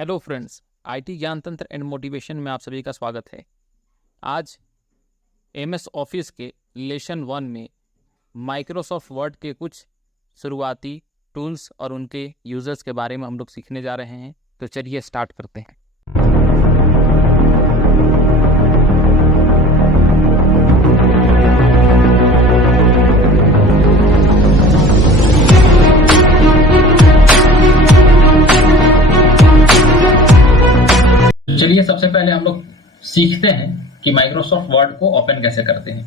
Hello friends, IT ज्ञान तंत्र and motivation में आप सभी का स्वागत है। आज एमएस ऑफिस के लेसन 1 में माइक्रोसॉफ्ट वर्ड के कुछ शुरुआती टूल्स और उनके यूजर्स के बारे में हम लोग सीखने जा रहे हैं। तो चलिए स्टार्ट करते हैं। चलिए सबसे पहले हम लोग सीखते हैं कि माइक्रोसॉफ्ट वर्ड को ओपन कैसे करते हैं।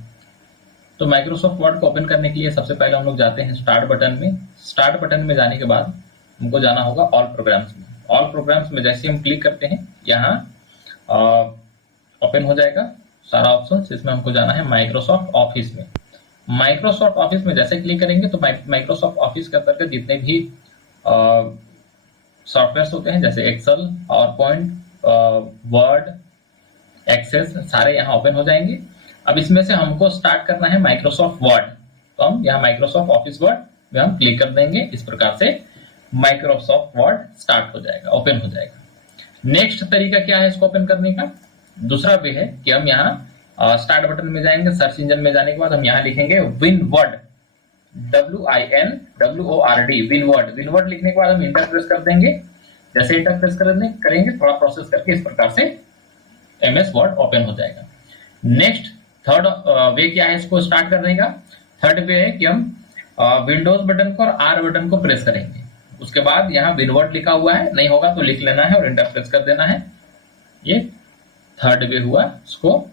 तो माइक्रोसॉफ्ट वर्ड को ओपन करने के लिए सबसे पहले हम लोग जाते हैं स्टार्ट बटन में। स्टार्ट बटन में जाने के बाद हमको जाना होगा ऑल प्रोग्राम्स में। ऑल प्रोग्राम्स में जैसे हम क्लिक करते हैं यहाँ ओपन हो जाएगा सारा ऑप्शन। इसमें हमको जाना है माइक्रोसॉफ्ट ऑफिस में। माइक्रोसॉफ्ट ऑफिस में जैसे क्लिक करेंगे तो माइक्रोसॉफ्ट ऑफिस के अंतर्गत जितने भी सॉफ्टवेयर होते हैं जैसे एक्सेल, पावरपॉइंट, वर्ड, एक्सेस सारे यहाँ ओपन हो जाएंगे। अब इसमें से हमको स्टार्ट करना है माइक्रोसॉफ्ट वर्ड। तो हम यहाँ माइक्रोसॉफ्ट ऑफिस वर्ड में हम क्लिक कर देंगे। इस प्रकार से माइक्रोसॉफ्ट वर्ड स्टार्ट हो जाएगा, ओपन हो जाएगा। नेक्स्ट तरीका क्या है इसको ओपन करने का? दूसरा वे है कि हम यहाँ स्टार्ट बटन में जाएंगे। सर्च इंजन में जाने के बाद हम यहाँ लिखेंगे विनवर्ड, WINWORD, विनवर्ड। विनवर्ड लिखने के बाद हम इंटर प्रेस कर देंगे। जैसे इंटर प्रेस करेंगे थोड़ा प्रोसेस करके इस प्रकार से एमएस वर्ड ओपन हो जाएगा। नेक्स्ट थर्ड वे क्या है इसको स्टार्ट करने का? थर्ड वे है कि हम विंडोज बटन को और आर बटन को प्रेस करेंगे। उसके बाद यहाँ विनवर्ड लिखा हुआ है, नहीं होगा तो लिख लेना है और इंटर प्रेस कर देना है। ये थर्ड वे हुआ इसको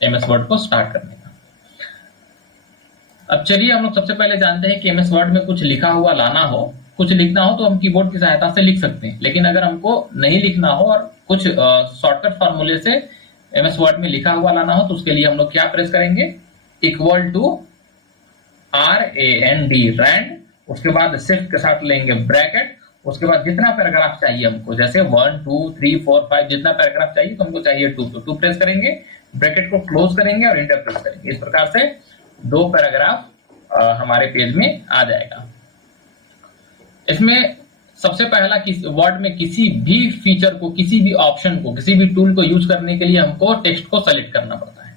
एमएस वर्ड को स्टार्ट करने का। अब चलिए हम लोग सबसे पहले जानते हैं कि एमएस वर्ड में कुछ लिखा हुआ लाना हो, कुछ लिखना हो तो हम कीबोर्ड की सहायता से लिख सकते हैं। लेकिन अगर हमको नहीं लिखना हो और कुछ शॉर्टकट फार्मूले से एमएस वर्ड में लिखा हुआ लाना हो तो उसके लिए हम लोग क्या प्रेस करेंगे? Equal to RAND, RAND. उसके बाद शिफ्ट के साथ लेंगे ब्रैकेट। उसके बाद जितना पैराग्राफ चाहिए हमको, जैसे 1 2 3 4 5 जितना पैराग्राफ चाहिए तो हमको चाहिए 2, तो 2 प्रेस करेंगे, ब्रैकेट को क्लोज करेंगे और इंटर प्रेस करेंगे। इस प्रकार से 2 पैराग्राफ हमारे पेज में आ जाएगा। इसमें सबसे पहला वर्ड में किसी भी फीचर को, किसी भी ऑप्शन को, किसी भी टूल को यूज करने के लिए हमको टेक्स्ट को सेलेक्ट करना पड़ता है।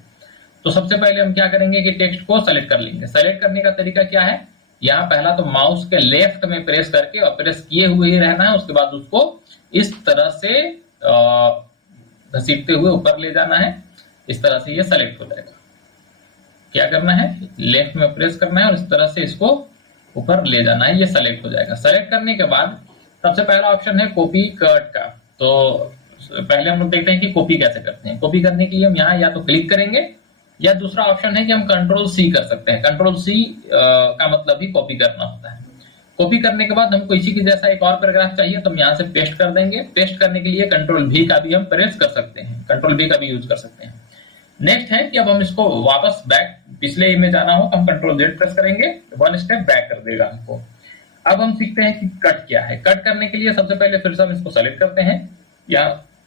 तो सबसे पहले हम क्या करेंगे कि टेक्स्ट को सेलेक्ट कर लेंगे। सेलेक्ट करने का तरीका क्या है? यहाँ पहला तो माउस के लेफ्ट में प्रेस करके और प्रेस किए हुए ही रहना है। उसके बाद उसको इस तरह से घसीटते हुए ऊपर ले जाना है। इस तरह से ये सेलेक्ट हो जाएगा। क्या करना है? लेफ्ट में प्रेस करना है और इस तरह से इसको ऊपर ले जाना है, ये सेलेक्ट हो जाएगा। सेलेक्ट करने के बाद सबसे पहला ऑप्शन है कॉपी कट का। तो पहले हम लोग देखते हैं कि कॉपी कैसे करते हैं। कॉपी करने के लिए हम यहाँ या तो क्लिक करेंगे या दूसरा ऑप्शन है कि हम कंट्रोल-C कर सकते हैं। कंट्रोल-C का मतलब ही कॉपी करना होता है। कॉपी करने के बाद हमको इसी की जैसा एक और पैराग्राफ चाहिए तो हम यहाँ से पेस्ट कर देंगे। पेस्ट करने के लिए कंट्रोल-V का भी हम प्रेस कर सकते हैं, कंट्रोल-V का भी यूज कर सकते हैं। नेक्स्ट है कि अब हम इसको वापस बैक पिछले में जाना हो तो हम कंट्रोल-Z प्रेस करेंगे, 1 स्टेप बैक कर देगा हमको। अब हम सीखते हैं कि कट क्या है। कट करने के लिए सबसे पहले फिर से हम इसको सेलेक्ट करते हैं। या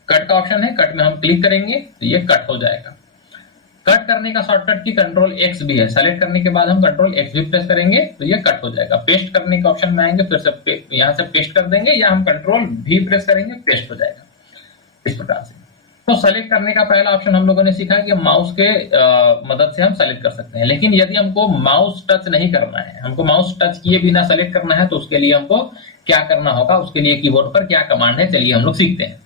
कट का ऑप्शन है, कट में हम क्लिक करेंगे तो ये कट हो जाएगा। कट करने का शॉर्टकट की कंट्रोल-X भी है। सेलेक्ट करने के बाद हम कंट्रोल-X भी प्रेस करेंगे तो ये कट हो जाएगा। पेस्ट करने के ऑप्शन में आएंगे, फिर से यहाँ से पेस्ट कर देंगे या हम कंट्रोल-V प्रेस करेंगे, पेस्ट हो जाएगा। इस प्रकार से तो सेलेक्ट करने का पहला ऑप्शन हम लोगों ने सीखा कि माउस के मदद से हम सेलेक्ट कर सकते हैं। लेकिन यदि हमको माउस टच नहीं करना है, हमको माउस टच किए बिना सेलेक्ट करना है तो उसके लिए हमको क्या करना होगा? उसके लिए कीबोर्ड पर क्या कमांड है, चलिए हम लोग सीखते हैं।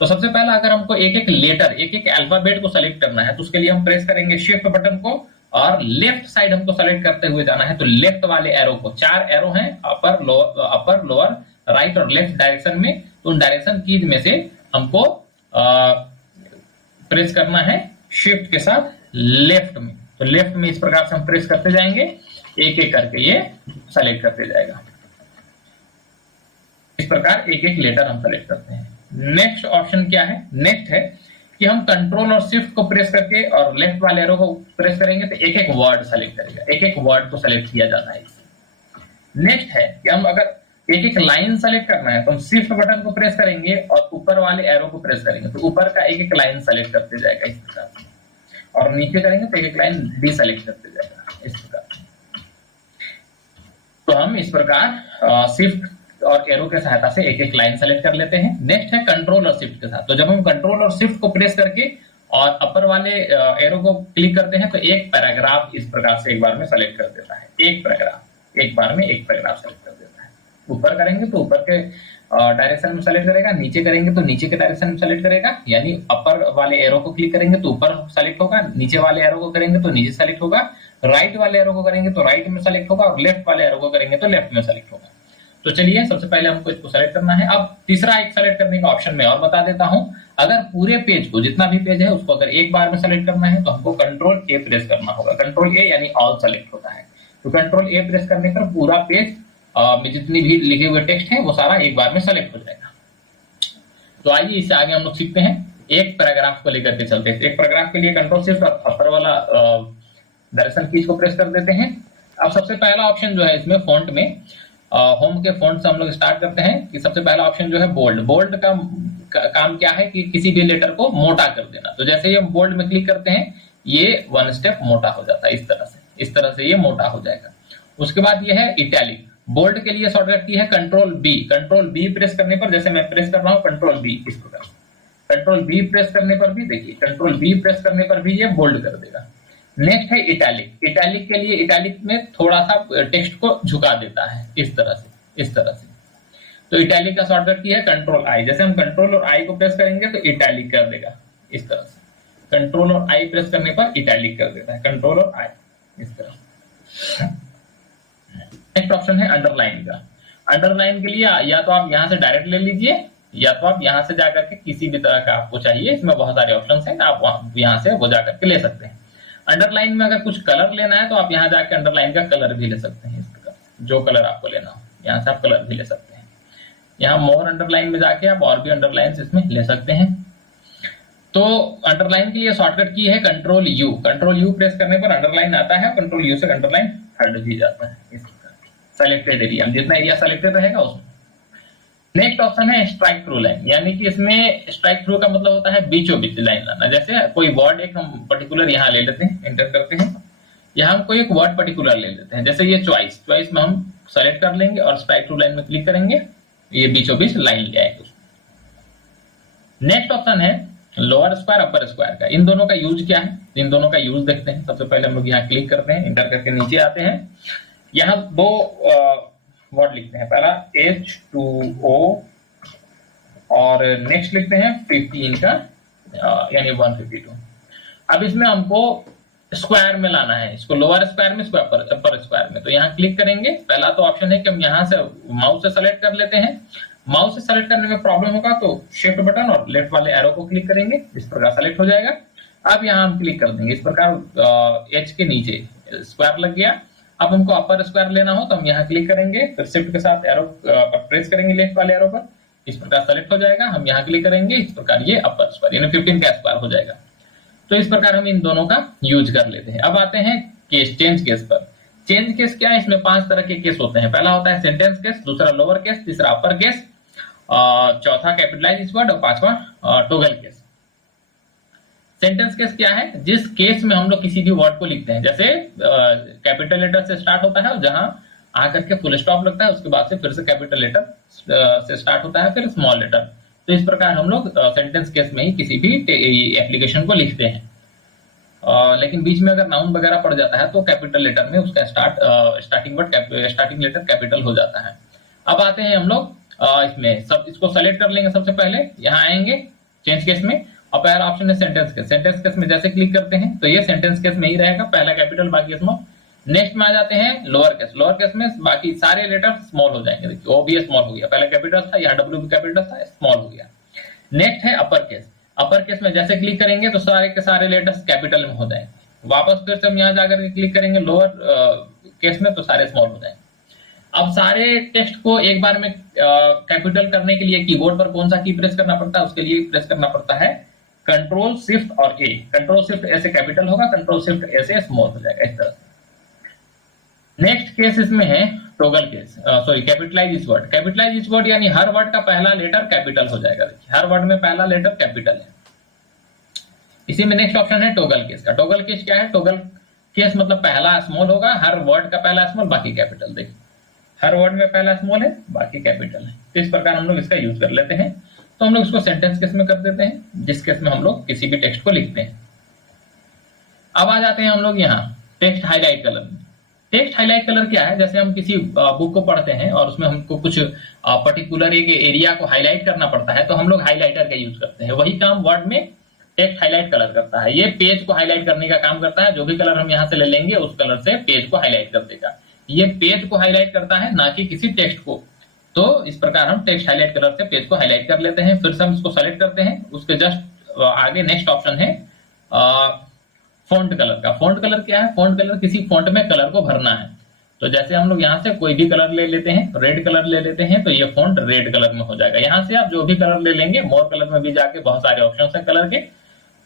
तो सबसे पहला अगर हमको एक एक लेटर, एक एक अल्फाबेट को सेलेक्ट करना है तो उसके लिए हम प्रेस करेंगे शिफ्ट बटन को और लेफ्ट साइड हमको सेलेक्ट करते हुए जाना है। तो लेफ्ट वाले एरो को, 4 एरो हैं अपर लोअर राइट और लेफ्ट डायरेक्शन में, तो उन डायरेक्शन कीज में से हमको प्रेस करना है शिफ्ट के साथ लेफ्ट में। तो लेफ्ट में इस प्रकार से हम प्रेस करते जाएंगे, एक एक करके ये सेलेक्ट करते जाएगा। इस प्रकार एक एक लेटर हम सेलेक्ट करते हैं। नेक्स्ट ऑप्शन क्या है? नेक्स्ट है कि हम कंट्रोल और शिफ्ट को प्रेस करके और लेफ्ट वाले एरो को प्रेस करेंगे तो एक एक वर्ड सेलेक्ट करेगा, एक एक वर्ड को सेलेक्ट किया जाता है। नेक्स्ट है कि हम अगर एक एक लाइन सेलेक्ट करना है तो हम शिफ्ट बटन को प्रेस करेंगे और ऊपर वाले एरो को प्रेस करेंगे तो ऊपर का एक एक लाइन सेलेक्ट करते जाएगा इस प्रकार से, और नीचे करेंगे तो एक एक लाइन डीसेलेक्ट करते जाएगा इस प्रकार। तो हम इस प्रकार शिफ्ट और एरो के सहायता से एक एक लाइन सेलेक्ट कर लेते हैं। नेक्स्ट है कंट्रोल और शिफ्ट के साथ। तो जब हम कंट्रोल और शिफ्ट को प्रेस करके और अपर वाले एरो को क्लिक करते हैं तो एक पैराग्राफ इस प्रकार से एक बार में सेलेक्ट कर देता है। एक पैराग्राफ एक बार में एक पैराग्राफ सेलेक्ट कर देता है। ऊपर करेंगे तो ऊपर के डायरेक्शन में सेलेक्ट करेगा, नीचे करेंगे तो नीचे के डायरेक्शन में सेलेक्ट करेगा, यानी अपर वाले एरो को क्लिक करेंगे तो ऊपर सेलेक्ट होगा, नीचे वाले एरो को करेंगे तो नीचे सेलेक्ट होगा, राइट वाले एरो को करेंगे तो राइट में सेलेक्ट होगा और लेफ्ट वाले एरो को करेंगे तो लेफ्ट में सेलेक्ट होगा। तो चलिए सबसे पहले हमको इसको सेलेक्ट करना है। अब तीसरा एक सेलेक्ट करने का ऑप्शन मैं और बता देता हूं। अगर पूरे पेज को, जितना भी पेज है उसको अगर एक बार में सेलेक्ट करना है तो हमको कंट्रोल ए प्रेस करना होगा। कंट्रोल ए यानी ऑल सेलेक्ट होता है। तो कंट्रोल ए प्रेस करने पर पूरा पेज में जितनी भी लिखे हुए टेक्स्ट है वो सारा एक बार में सेलेक्ट हो जाएगा। तो आइए इससे आगे हम लोग सीखते हैं। एक पैराग्राफ को लेकर के चलते हैं। एक पैराग्राफ के लिए कंट्रोल शिफ्ट और अपर वाला डायरेक्शन कीज को प्रेस कर देते हैं। अब सबसे पहला ऑप्शन जो है इसमें फॉन्ट में होम के फॉन्ट से हम लोग स्टार्ट करते हैं कि सबसे पहला ऑप्शन जो है बोल्ड। बोल्ड का काम क्या है कि किसी भी लेटर को मोटा कर देना। तो जैसे ही हम बोल्ड में क्लिक करते हैं ये वन स्टेप मोटा हो जाता है। इस तरह से ये मोटा हो जाएगा। उसके बाद ये है इटैलिक। बोल्ड के लिए शॉर्टकट की है control B. Control B press करने पर, जैसे मैं प्रेस कर रहा हूं कंट्रोल बी, इस प्रकार कंट्रोल बी प्रेस करने पर भी देखिए, कंट्रोल बी प्रेस करने पर भी ये बोल्ड कर देगा। नेक्स्ट है इटैलिक। इटैलिक के लिए इटैलिक में थोड़ा सा टेक्स्ट को झुका देता है इस तरह से। तो इटैलिक का शॉर्टकट की है कंट्रोल आई। जैसे हम कंट्रोल और आई को प्रेस करेंगे तो इटैलिक कर देगा इस तरह से। कंट्रोल और आई प्रेस करने पर इटैलिक कर देता है, कंट्रोल और आई इस तरह। नेक्स्ट ऑप्शन है अंडरलाइन का। अंडरलाइन के लिए या तो आप यहां से डायरेक्ट ले लीजिए या तो आप यहां से जाकर के किसी भी तरह का आपको चाहिए, इसमें बहुत सारे ऑप्शंस हैं, आप यहां से वो जाकर के ले सकते हैं। अंडरलाइन में अगर कुछ कलर लेना है तो आप यहां जाकर अंडरलाइन का कलर भी ले सकते हैं। इस प्रकार जो कलर आपको लेना हो यहां से आप कलर भी ले सकते हैं। यहाँ मोर अंडरलाइन में जाके आप और भी अंडरलाइन इसमें ले सकते हैं। तो अंडरलाइन के लिए शॉर्टकट की है control you. Control you press करने पर अंडरलाइन आता है, कंट्रोल यू से अंडरलाइन हट भी जाता है। इस सेलेक्टेड एरिया, जितना एरिया सेलेक्टेड रहेगा उसमें। नेक्स्ट ऑप्शन है स्ट्राइक थ्रू लाइन, यानी कि इसमें स्ट्राइक थ्रू का मतलब होता है बीचों बीच लाइन लाना। जैसे कोई वर्ड एक हम पर्टिकुलर यहाँ ले लेते हैं, एंटर करते हैं, यहाँ हम कोई एक वर्ड पर्टिकुलर ले लेते हैं, जैसे ये चॉइस में हम सेलेक्ट कर लेंगे और स्ट्राइक थ्रू लाइन में क्लिक करेंगे, ये बीचों बीच लाइन ले आएगी। नेक्स्ट ऑप्शन है लोअर स्क्वायर अपर स्क्वायर का। इन दोनों का यूज क्या है, इन दोनों का यूज देखते हैं। सबसे पहले हम लोग यहाँ क्लिक करते हैं, एंटर करके नीचे आते हैं, यहाँ दो वर्ड लिखते हैं। पहला H2O और नेक्स्ट लिखते हैं 15 का, यानी 152। अब इसमें हमको स्क्वायर में लाना है, इसको लोअर स्क्वायर में, अपर स्क्वायर में। तो यहाँ क्लिक करेंगे। पहला तो ऑप्शन है कि हम यहाँ से माउस से सेलेक्ट कर लेते हैं। माउस से सेलेक्ट करने में प्रॉब्लम होगा तो शिफ्ट बटन और लेफ्ट वाले एरो को क्लिक करेंगे, इस प्रकार सेलेक्ट हो जाएगा। अब यहाँ हम क्लिक कर देंगे, इस प्रकार H के नीचे स्क्वायर लग गया। अब हमको अपर स्क्वायर लेना हो तो हम यहाँ क्लिक करेंगे, फिर शिफ्ट के साथ एरो पर प्रेस करेंगे लेफ्ट वाले एरो पर, इस प्रकार सेलेक्ट हो जाएगा। हम यहाँ क्लिक करेंगे, इस प्रकार ये अपर स्क्वायर यानी 15 का स्क्वायर हो जाएगा। तो इस प्रकार हम इन दोनों का यूज कर लेते हैं। अब आते हैं केस, चेंज केस पर। चेंज केस क्या है, इसमें 5 तरह के केस होते हैं। पहला होता है सेंटेंस केस, दूसरा लोअर केस, तीसरा अपर केस, चौथा कैपिटलाइज वर्ड और पांचवा टोगल केस। सेंटेंस केस क्या है, जिस केस में हम लोग किसी भी वर्ड को लिखते हैं, जैसे कैपिटल लेटर से स्टार्ट होता है और जहां आकर के फुल स्टॉप लगता है उसके बाद से फिर से कैपिटल लेटर से स्टार्ट होता है, फिर स्मॉल लेटर। तो इस प्रकार हम लोग सेंटेंस केस में ही किसी भी एप्लीकेशन को लिखते हैं। लेकिन बीच में अगर नाउन वगैरह पड़ जाता है तो कैपिटल लेटर में उसका स्टार्टिंग लेटर कैपिटल हो जाता है। अब आते हैं हम लोग इसमें सब इसको सेलेक्ट कर लेंगे। सबसे पहले यहाँ आएंगे चेंज केस में और पहला ऑप्शन है सेंटेंस केस। सेंटेंस केस में जैसे क्लिक करते हैं तो ये सेंटेंस केस में ही रहेगा, पहला कैपिटल बाकी स्मॉल। नेक्स्ट में आ जाते हैं लोअर केस। लोअर केस में बाकी सारे लेटर स्मॉल हो जाएंगे। देखिए ओ भी स्मॉल हो गया, पहला कैपिटल था, यहाँ डब्ल्यू भी कैपिटल था, स्मॉल हो गया। नेक्स्ट है अपर केस। अपर केस में जैसे क्लिक करेंगे तो सारे के सारे लेटर्स कैपिटल में हो जाएंगे। वापस फिर से हम यहाँ जाकर के क्लिक करेंगे लोअर केस में तो सारे स्मॉल हो जाएंगे। अब सारे टेक्स्ट को एक बार में कैपिटल करने के लिए कीबोर्ड पर कौन सा की प्रेस करना पड़ता है, उसके लिए प्रेस करना पड़ता है कंट्रोल शिफ्ट और ए। कंट्रोल शिफ्ट ऐसे कैपिटल होगा, कंट्रोल शिफ्ट ऐसे स्मॉल हो जाएगा, इस तरह से। नेक्स्ट केस इसमें है toggle case, sorry capitalize word. Capitalize word यानी हर वर्ड का पहला लेटर कैपिटल हो जाएगा। देखिए हर वर्ड में पहला लेटर कैपिटल है। इसी में नेक्स्ट ऑप्शन है टोगल केस का। टोगल केस क्या है, टोगल केस मतलब पहला स्मॉल होगा, हर वर्ड का पहला स्मॉल बाकी कैपिटल। देखिए हर वर्ड में पहला स्मॉल है, बाकी कैपिटल है। तो इस प्रकार हम लोग इसका यूज कर लेते हैं। तो हम लोग इसको सेंटेंस केस में कर देते हैं, जिस केस में हम लोग किसी भी टेक्स्ट को लिखते हैं। अब आ जाते हैं हम लोग यहाँ टेक्स्ट हाईलाइट कलर में। टेक्स्ट हाईलाइट कलर क्या है? जैसे हम किसी बुक को पढ़ते हैं और उसमें हमको कुछ पर्टिकुलर एक एरिया को हाईलाइट करना पड़ता है, तो हम लोग हाईलाइटर का यूज करते हैं। वही काम वर्ड में टेक्स्ट हाईलाइट कलर करता है। ये पेज को हाईलाइट करने का काम करता है। जो भी कलर हम यहाँ से ले लेंगे उस कलर से पेज को हाईलाइट कर देगा। ये पेज को हाईलाइट करता है, ना कि किसी टेक्स्ट को। तो इस प्रकार हम टेक्स्ट हाईलाइट कलर से पेज को हाईलाइट कर लेते हैं। फिर से हम इसको सेलेक्ट करते हैं। उसके जस्ट आगे नेक्स्ट ऑप्शन है फॉन्ट कलर का। फॉन्ट कलर क्या है? फॉन्ट कलर किसी फॉन्ट में कलर को भरना है। तो जैसे हम लोग यहाँ से कोई भी कलर ले लेते हैं, रेड कलर ले लेते हैं, तो ये फॉन्ट रेड कलर में हो जाएगा। यहाँ से आप जो भी कलर ले लेंगे, मोर कलर में भी जाके बहुत सारे ऑप्शन है कलर के,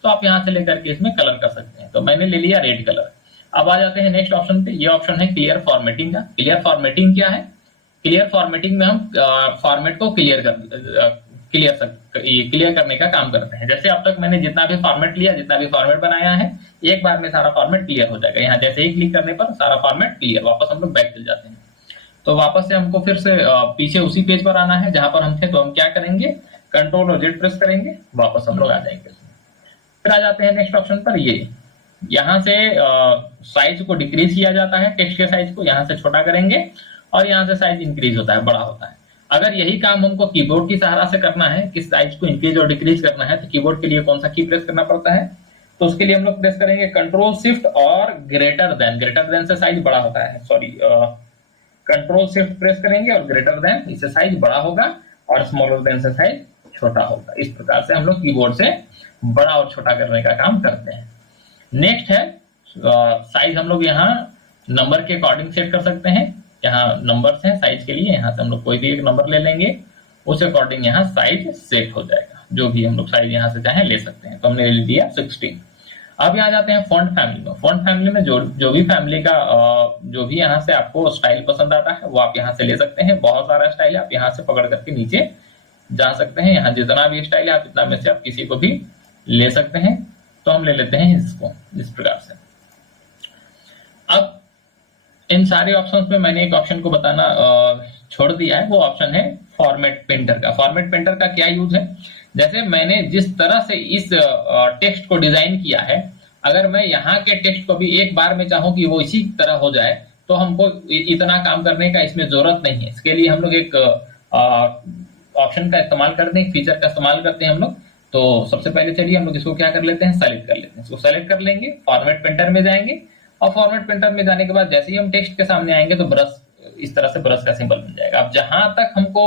तो आप यहाँ से लेकर के इसमें कलर कर सकते हैं। तो मैंने ले लिया रेड कलर। अब आ जाते हैं नेक्स्ट ऑप्शन पे। ये ऑप्शन है क्लियर फॉर्मेटिंग का। क्लियर फॉर्मेटिंग क्या है? क्लियर फॉर्मेटिंग में हम फॉर्मेट को क्लियर करने का काम करते हैं। जैसे अब तक मैंने जितना भी फॉर्मेट लिया, जितना भी फॉर्मेट बनाया है, एक बार में सारा फॉर्मेट क्लियर हो जाएगा। यहाँ जैसे ही क्लिक करने पर सारा फॉर्मेट क्लियर। वापस हम लोग बैक चल जाते हैं। तो वापस से हमको फिर से पीछे उसी पेज पर आना है जहां पर हम थे। तो हम क्या करेंगे? कंट्रोल और जेड प्रेस करेंगे, वापस हम लोग आ जाएंगे। फिर आ जाते हैं नेक्स्ट ऑप्शन पर। ये यहाँ से साइज को डिक्रीज किया जाता है। टेक्स्ट के साइज को यहाँ से छोटा करेंगे और यहाँ से साइज इंक्रीज होता है, बड़ा होता है। अगर यही काम हमको कीबोर्ड की सहारा से करना है कि साइज को इंक्रीज और डिक्रीज करना है, तो कीबोर्ड के लिए कौन सा की प्रेस करना पड़ता है? तो उसके लिए हम लोग प्रेस करेंगे कंट्रोल शिफ्ट और ग्रेटर देन। ग्रेटर देन से साइज बड़ा होता है, सॉरी, कंट्रोल शिफ्ट प्रेस करेंगे और ग्रेटर देन, इससे साइज बड़ा होगा और स्मॉलर देन से साइज छोटा होगा। इस प्रकार से हम लोग कीबोर्ड से बड़ा और छोटा करने का काम करते हैं। नेक्स्ट है साइज। हम लोग यहाँ नंबर के अकॉर्डिंग सेट कर सकते हैं। यहाँ नंबर्स हैं साइज के लिए, यहाँ से हम लोग कोई भी एक नंबर ले लेंगे, उस अकॉर्डिंग यहाँ साइज सेट हो जाएगा। जो भी हम लोग साइज यहाँ से चाहे ले सकते हैं। तो हमने ले लिया 16। अब यहाँ जाते हैं फॉन्ट फैमिली में। फॉन्ट फैमिली में जो भी फैमिली का जो भी यहाँ से आपको स्टाइल पसंद आता है वो आप यहाँ से ले सकते हैं। बहुत सारा स्टाइल है, आप यहाँ से पकड़ करके नीचे जा सकते हैं। यहाँ जितना भी स्टाइल है आप इतना में से आप किसी को भी ले सकते हैं। तो हम ले लेते हैं इसको इस प्रकार से। अब इन सारे ऑप्शंस में मैंने एक ऑप्शन को बताना छोड़ दिया है, वो ऑप्शन है फॉर्मेट पेंटर का। फॉर्मेट पेंटर का क्या यूज है? जैसे मैंने जिस तरह से इस टेक्स्ट को डिजाइन किया है, अगर मैं यहाँ के टेक्स्ट को भी एक बार में चाहूं कि वो इसी तरह हो जाए, तो हमको इतना काम करने का इसमें जरूरत नहीं है। इसके लिए हम लोग एक ऑप्शन का इस्तेमाल करते हैं, एक फीचर का इस्तेमाल करते हैं हम लोग। तो सबसे पहले चलिए हम लोग इसको क्या कर लेते हैं, सेलेक्ट कर लेते हैं। इसको सेलेक्ट कर लेंगे, फॉर्मेट पेंटर में जाएंगे और फॉर्मेट पेंटर में जाने के बाद जैसे ही हम टेक्स्ट के सामने आएंगे तो ब्रश, इस तरह से ब्रश का सिंबल बन जाएगा। अब जहां तक हमको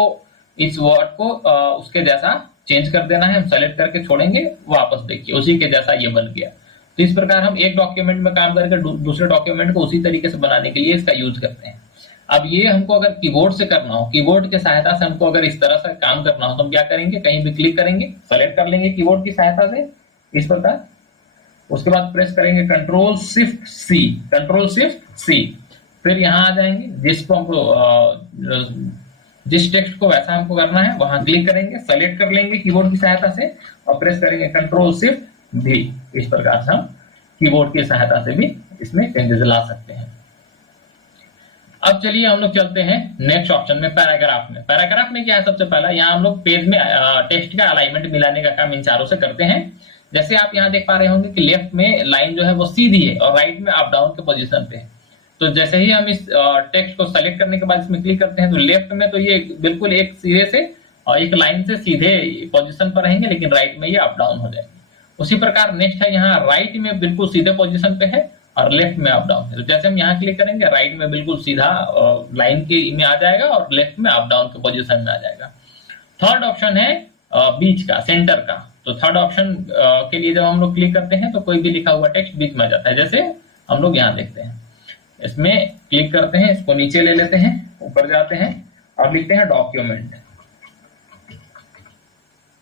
इस वर्ड को उसके जैसा चेंज कर देना है, हम सेलेक्ट करके छोड़ेंगे, वापस देखिए उसी के जैसा ये बन गया। तो इस प्रकार हम एक डॉक्यूमेंट में काम करके दूसरे डॉक्यूमेंट को उसी तरीके से बनाने के लिए इसका यूज करते हैं। अब ये हमको अगर कीबोर्ड से करना हो, कीबोर्ड की सहायता से हमको अगर इस तरह से काम करना हो, तो हम क्या करेंगे, कहीं भी क्लिक करेंगे, सेलेक्ट कर लेंगे कीबोर्ड की सहायता से इस प्रकार। उसके बाद प्रेस करेंगे control shift C, control shift C. फिर यहाँ आ जाएंगे, जिसको हमको जिस टेक्स्ट को वैसा हमको करना है वहां क्लिक करेंगे, सेलेक्ट कर लेंगे कीबोर्ड की सहायता से और प्रेस करेंगे कंट्रोल शिफ्ट भी। इस प्रकार से हम कीबोर्ड की सहायता से भी इसमें चेंजेस ला सकते हैं। अब चलिए हम लोग चलते हैं नेक्स्ट ऑप्शन में, पैराग्राफ में। पैराग्राफ में क्या है? सबसे पहला यहाँ हम लोग पेज में टेक्स्ट का अलाइनमेंट मिलाने का काम इन चारों से करते हैं। जैसे आप यहाँ देख पा रहे होंगे कि लेफ्ट में लाइन जो है वो सीधी है और राइट में अप डाउन के पोजीशन पे है। तो जैसे ही हम इस टेक्स्ट को सेलेक्ट करने के बाद इसमें क्लिक करते हैं तो लेफ्ट में तो ये बिल्कुल एक सीधे से और एक लाइन से सीधे पोजीशन पर रहेंगे, लेकिन राइट में ये अप डाउन हो जाएंगे। उसी प्रकार नेक्स्ट है, यहाँ राइट में बिल्कुल सीधे पोजीशन पे है और लेफ्ट में अप डाउन है। तो जैसे हम यहाँ क्लिक करेंगे, राइट में बिल्कुल सीधा लाइन के में आ जाएगा और लेफ्ट में अप डाउन के पोजीशन में आ जाएगा। थर्ड ऑप्शन है बीच का, सेंटर का। तो थर्ड ऑप्शन के लिए जब हम लोग क्लिक करते हैं तो कोई भी लिखा हुआ टेक्स्ट बीच में आ जाता है। जैसे हम लोग यहाँ देखते हैं, इसमें क्लिक करते हैं, इसको नीचे ले लेते हैं, ऊपर जाते हैं और लिखते हैं डॉक्यूमेंट।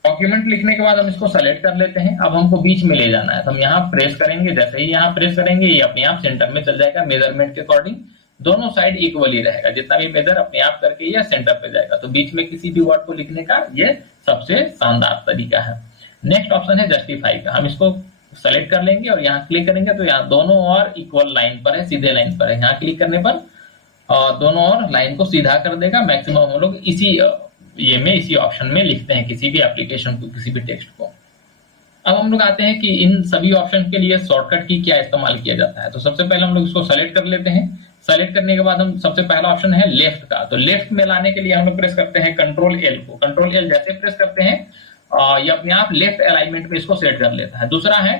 डॉक्यूमेंट लिखने के बाद हम इसको सेलेक्ट कर लेते हैं। अब हमको बीच में ले जाना है तो हम यहाँ प्रेस करेंगे। जैसे ही यहाँ प्रेस करेंगे ये अपने आप सेंटर में चल जाएगा। मेजरमेंट के अकॉर्डिंग दोनों साइड इक्वली रहेगा, जितना भी मेजर अपने आप करके ये सेंटर पे जाएगा। तो बीच में किसी भी वर्ड को लिखने का ये सबसे शानदार तरीका है। नेक्स्ट ऑप्शन है जस्टिफाई का। हम इसको सेलेक्ट कर लेंगे और यहाँ क्लिक करेंगे तो यहाँ दोनों और इक्वल लाइन पर है, सीधे लाइन पर है। यहाँ क्लिक करने पर दोनों ओर लाइन को सीधा कर देगा। मैक्सिमम हम लोग इसी ऑप्शन में लिखते हैं किसी भी एप्लीकेशन को, किसी भी टेक्स्ट को। अब हम लोग आते हैं कि इन सभी ऑप्शन के लिए शॉर्टकट की क्या इस्तेमाल किया जाता है। तो सबसे पहले हम लोग इसको सेलेक्ट कर लेते हैं। सेलेक्ट करने के बाद हम सबसे पहला ऑप्शन है लेफ्ट का, तो लेफ्ट में लाने के लिए हम लोग प्रेस करते हैं कंट्रोल एल को। कंट्रोल एल जैसे प्रेस करते हैं ये अपने आप लेफ्ट अलाइनमेंट में इसको सेट कर लेता है। दूसरा है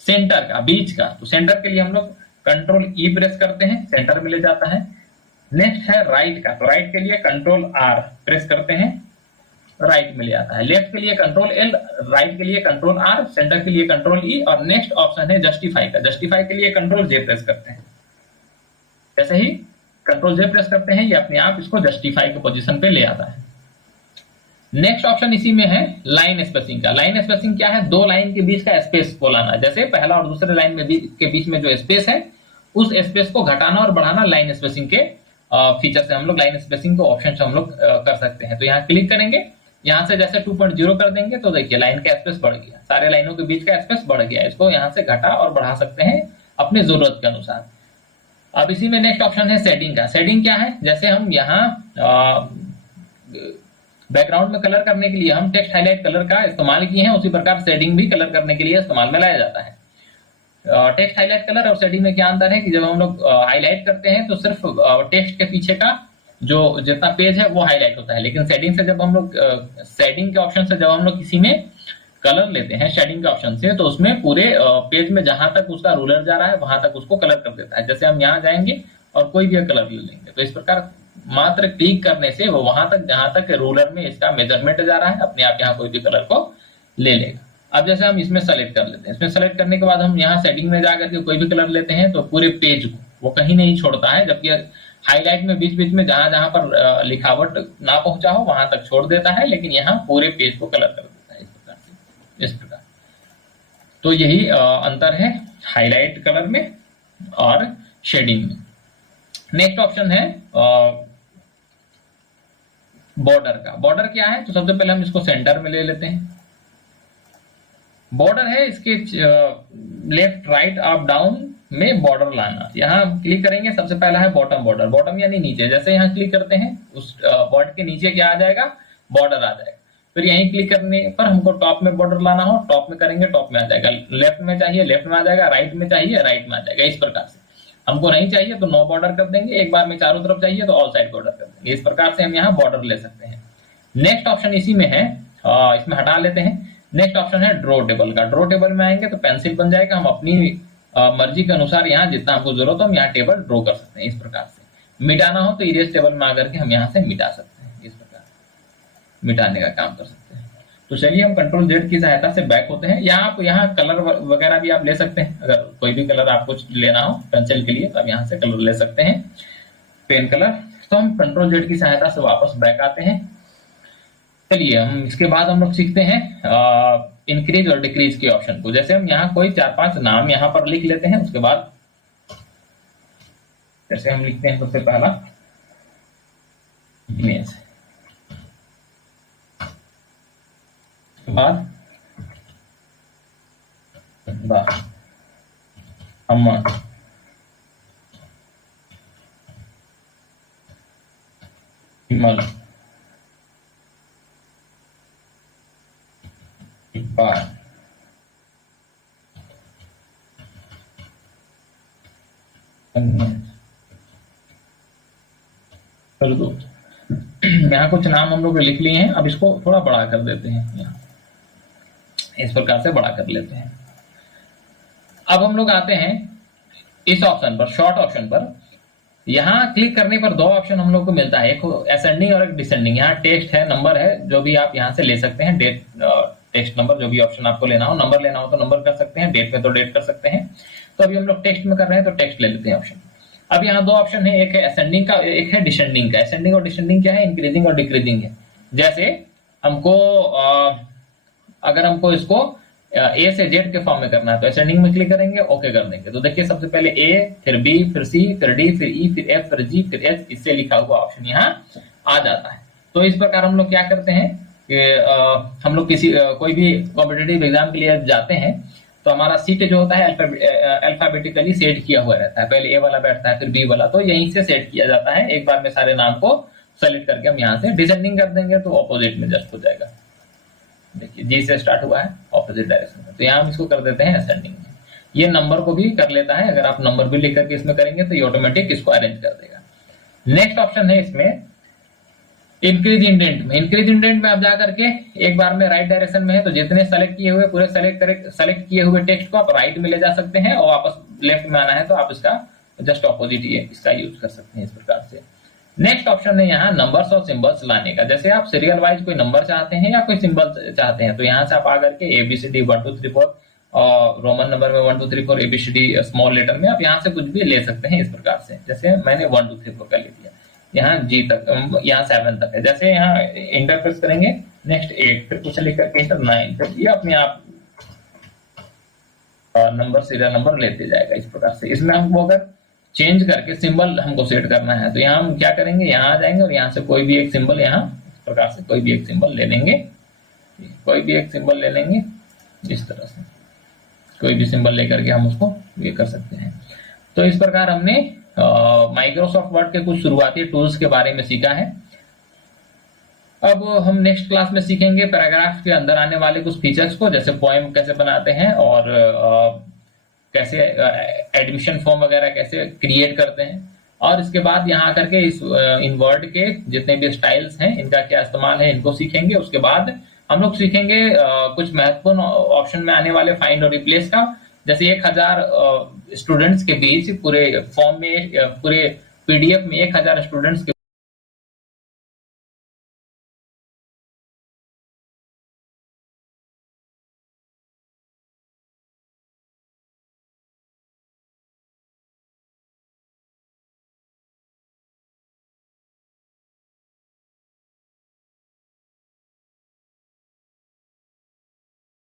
सेंटर का, बीच का, तो सेंटर के लिए हम लोग कंट्रोल ई प्रेस करते हैं, सेंटर में ले जाता है। नेक्स्ट है राइट का, तो राइट के लिए कंट्रोल आर प्रेस करते हैं, राइट में ले आता है। लेफ्ट के लिए कंट्रोल एल, राइट के लिए कंट्रोल आर, सेंटर के लिए कंट्रोल ई, और नेक्स्ट ऑप्शन है जस्टिफाई का। जस्टिफाई के लिए कंट्रोल जे प्रेस करते हैं। जैसे ही कंट्रोल जे प्रेस करते हैं ये अपने आप इसको जस्टिफाई के पोजीशन पे ले आता है। नेक्स्ट ऑप्शन इसी में है लाइन स्पेसिंग का। लाइन स्पेसिंग क्या है? दो लाइन के बीच का स्पेस को लाना। जैसे पहला और दूसरे लाइन में के बीच में जो स्पेस है उस स्पेस को घटाना और बढ़ाना लाइन स्पेसिंग के फीचर से हम लोग लाइन स्पेसिंग को ऑप्शन से हम लोग कर सकते हैं। तो यहाँ क्लिक करेंगे, यहाँ से जैसे 2.0 कर देंगे तो देखिए लाइन का स्पेस बढ़ गया, सारे लाइनों के बीच का स्पेस बढ़ गया। इसको यहाँ से घटा और बढ़ा सकते हैं अपनी जरूरत के अनुसार। अब इसी में नेक्स्ट ऑप्शन है शेडिंग का। शेडिंग क्या है? जैसे हम यहाँ बैकग्राउंड में कलर करने के लिए हम टेक्स्ट हाईलाइट कलर का इस्तेमाल किए हैं, उसी प्रकार शेडिंग भी कलर करने के लिए इस्तेमाल में लाया जाता है। टेक्स्ट हाईलाइट कलर और शेडिंग में क्या अंतर है कि जब हम लोग हाईलाइट करते हैं तो सिर्फ टेक्स्ट के पीछे का जो जितना पेज है वो हाईलाइट होता है, लेकिन शेडिंग से जब हम लोग शेडिंग के ऑप्शन से जब हम लोग किसी में कलर लेते हैं शेडिंग के ऑप्शन से, तो उसमें पूरे पेज में जहां तक उसका रूलर जा रहा है वहां तक उसको कलर कर देता है। जैसे हम यहाँ जाएंगे और कोई भी कलर ले लेंगे तो इस प्रकार मात्र क्लिक करने से वो वहां तक जहां तक रूलर में इसका मेजरमेंट जा रहा है अपने आप यहाँ कोई भी कलर को ले लेगा। अब जैसे हम इसमें सेलेक्ट कर लेते हैं, इसमें सेलेक्ट करने के बाद हम यहाँ सेटिंग में जाकर के कोई भी कलर लेते हैं तो पूरे पेज को वो कहीं नहीं छोड़ता है, जबकि हाईलाइट में बीच बीच में जहां जहां पर लिखावट ना पहुंचा हो वहां तक छोड़ देता है, लेकिन यहाँ पूरे पेज को कलर कर देता है इस प्रकार। तो यही अंतर है हाईलाइट कलर में और शेडिंग में। नेक्स्ट ऑप्शन है बॉर्डर का। बॉर्डर क्या है? तो सबसे पहले हम इसको सेंटर में ले लेते हैं। बॉर्डर है इसके लेफ्ट राइट अप डाउन में बॉर्डर लाना। यहाँ क्लिक करेंगे, सबसे पहला है बॉटम बॉर्डर। बॉटम यानी नीचे, जैसे यहाँ क्लिक करते हैं उस बॉर्डर के नीचे क्या आ जाएगा? बॉर्डर आ जाएगा। फिर यहीं क्लिक करने पर हमको टॉप में बॉर्डर लाना हो, टॉप में करेंगे टॉप में आ जाएगा। लेफ्ट में चाहिए लेफ्ट में आ जाएगा, राइट में चाहिए राइट में आ जाएगा। इस प्रकार से हमको नहीं चाहिए तो नो बॉर्डर कर देंगे, एक बार में चारों तरफ चाहिए तो ऑल साइड बॉर्डर कर देंगे। इस प्रकार से हम यहाँ बॉर्डर ले सकते हैं। नेक्स्ट ऑप्शन इसी में है, इसमें हटा लेते हैं। नेक्स्ट ऑप्शन है ड्रॉ टेबल का। ड्रॉ टेबल में आएंगे तो पेंसिल बन जाएगा, हम अपनी मर्जी के अनुसार यहाँ जितना हमको जरूरत हो हम यहाँ टेबल ड्रॉ कर सकते हैं। इस प्रकार से मिटाना हो तो इरेज टेबल में आकर के हम यहाँ से मिटा सकते हैं। इस प्रकार मिटाने का काम कर सकते हैं। तो चलिए हम कंट्रोल जेड की सहायता से बैक होते हैं। यहाँ कलर वगैरह भी आप ले सकते हैं, अगर कोई भी कलर आपको लेना हो पेंसिल के लिए तो आप यहाँ से कलर ले सकते हैं, पेन कलर। तो हम कंट्रोल जेड की सहायता से वापस बैक आते हैं। चलिए हम इसके बाद हम लोग सीखते हैं इंक्रीज और डिक्रीज के ऑप्शन को। जैसे हम यहाँ कोई 4-5 नाम यहाँ पर लिख लेते हैं। उसके बाद जैसे हम लिखते हैं सबसे पहला इमेज, बाद अमन, हिमल, यहाँ कुछ नाम हम लोग लिख लिए हैं। अब इसको थोड़ा बड़ा कर देते हैं, यहाँ इस प्रकार से बड़ा कर लेते हैं। अब हम लोग आते हैं इस ऑप्शन पर, शॉर्ट ऑप्शन पर। यहाँ क्लिक करने पर दो ऑप्शन हम लोग को मिलता है, एक असेंडिंग और एक डिसेंडिंग। यहाँ टेक्स्ट है, नंबर है, जो भी आप यहाँ से ले सकते हैं। डेट, टेक्स्ट नंबर, जो भी ऑप्शन आपको लेना हो। नंबर लेना हो तो नंबर कर सकते हैं, डेट में तो डेट कर सकते हैं। तो अभी हम लोग टेक्स्ट में कर रहे हैं तो टेक्स्ट ले लेते हैं ऑप्शन। अब यहाँ दो ऑप्शन है, एक है असेंडिंग का, एक है डिसेंडिंग का। असेंडिंग और डिसेंडिंग क्या है? इंक्रीजिंग और डिक्रीजिंग है। जैसे हमको अगर हमको इसको ए से जेड के फॉर्म में करना है तो असेंडिंग में क्लिक करेंगे, ओके कर देंगे। तो देखिए सबसे पहले ए, फिर बी, फिर सी, फिर डी, फिर ई, फिर एफ, फिर जी, फिर एच, इससे लिखा हुआ ऑप्शन यहाँ आ जाता है। तो इस प्रकार हम लोग क्या करते हैं कि हम लोग किसी कोई भी कॉम्पिटिटिव एग्जाम के लिए जाते हैं तो हमारा सीट जो होता है अल्फाबेटिकली सेट किया हुआ रहता है, पहले ए वाला बैठता है फिर बी वाला, तो यहीं से सेट किया जाता है। एक बार में सारे नाम को सेलेक्ट करके हम यहाँ से डिसेंडिंग कर देंगे तो ऑपोजिट में जस्ट हो जाएगा। देखिए जी से स्टार्ट हुआ है ऑपोजिट डायरेक्शन में, तो यहाँ हम इसको कर देते हैं असेंडिंग में। ये नंबर को भी कर लेता है, अगर आप नंबर भी लिख करके इसमें करेंगे तो ये ऑटोमेटिक इसको अरेंज कर देगा। नेक्स्ट ऑप्शन है इसमें इंक्रीज इंडेंट में। इंक्रीज इंडेंट में आप जाकर के एक बार में राइट डायरेक्शन में है तो जितने सेलेक्ट किए हुए पूरे सेलेक्ट किए हुए टेक्स्ट को आप राइट में ले जा सकते हैं, और वापस लेफ्ट में आना है तो आप इसका जस्ट ऑपोजिट ही इसका यूज कर सकते हैं इस प्रकार से। नेक्स्ट ऑप्शन है यहाँ नंबर्स और सिंबल्स लाने का। जैसे आप सीरियल वाइज कोई नंबर चाहते हैं या कोई सिंबल चाहते हैं तो यहाँ से आप आकर के ABCD 1 2 3 4 और रोमन नंबर में 1 2 3 4 ABCD स्मॉल लेटर में आप यहाँ से कुछ भी ले सकते हैं इस प्रकार से। जैसे मैंने 1 2 3 4 का ले लिया, यहाँ G तक, यहाँ 7 तक है। जैसे यहाँ इंटर प्रेस करेंगे, नेक्स्ट 8, फिर कुछ लिख करके इंटर 9, फिर ये अपने आप नंबर सीरियल नंबर लेते जाएगा इस प्रकार से। इसमें हमको अगर चेंज करके सिंबल हमको सेट करना है तो यहाँ हम क्या करेंगे, यहाँ आ जाएंगे और यहाँ से कोई भी एक सिंबल, यहाँ इस प्रकार से कोई भी एक सिंबल ले लेंगे, कोई भी एक सिंबल ले लेंगे इस तरह से, कोई भी सिंबल लेकर के हम उसको ये कर सकते हैं। तो इस प्रकार हमने माइक्रोसॉफ्ट वर्ड के कुछ शुरुआती टूल्स के बारे में सीखा है। अब हम नेक्स्ट क्लास में सीखेंगे पैराग्राफ के अंदर आने वाले कुछ फीचर्स को, जैसे पोएम कैसे बनाते हैं और कैसे एडमिशन फॉर्म वगैरह कैसे क्रिएट करते हैं, और इसके बाद यहाँ करके इस इन वर्ड के जितने भी स्टाइल्स हैं इनका क्या इस्तेमाल है इनको सीखेंगे। उसके बाद हम लोग सीखेंगे कुछ महत्वपूर्ण ऑप्शन में आने वाले फाइंड और रिप्लेस का। जैसे 1000 स्टूडेंट्स के बीच पूरे फॉर्म में, पूरे PDF में 1000 स्टूडेंट्स के